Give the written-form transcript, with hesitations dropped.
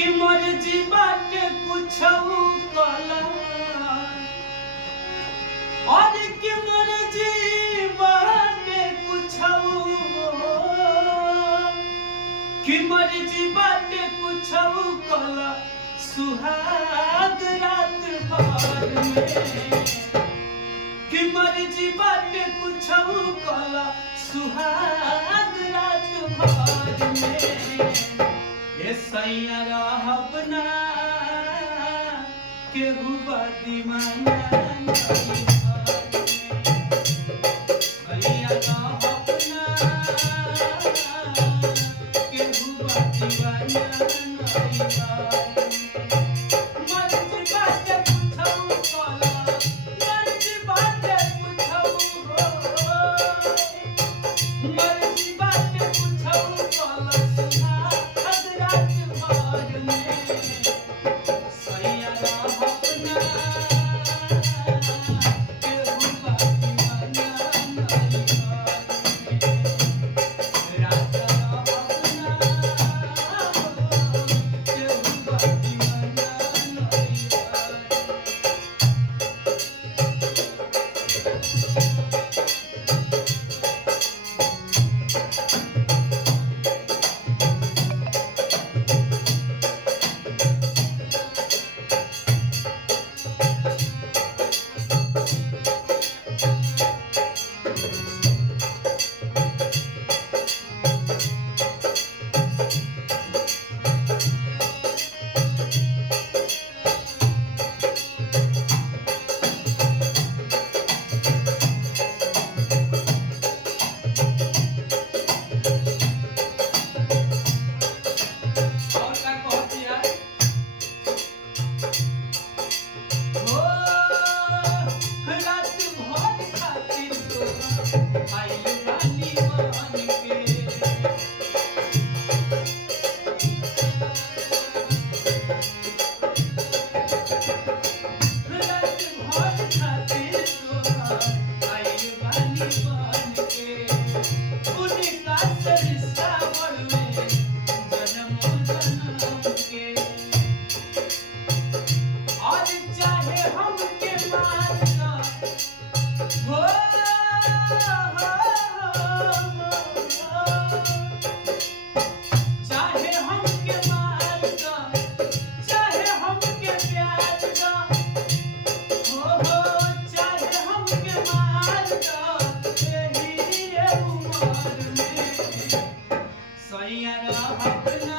कि मर्जी बाटे कुछऊ कला और कि मर्जी बाटे कुछऊ कि मर्जी बाटे कुछऊ कला सुहाग रात भर में कि मर्जी बाटे कुछऊ कला सुहाग रात भर में ए सैया रहब ना केहू बा दीवाना नहीं सैया रहब ना केहू बा दीवाना नहीं सैया रहब ना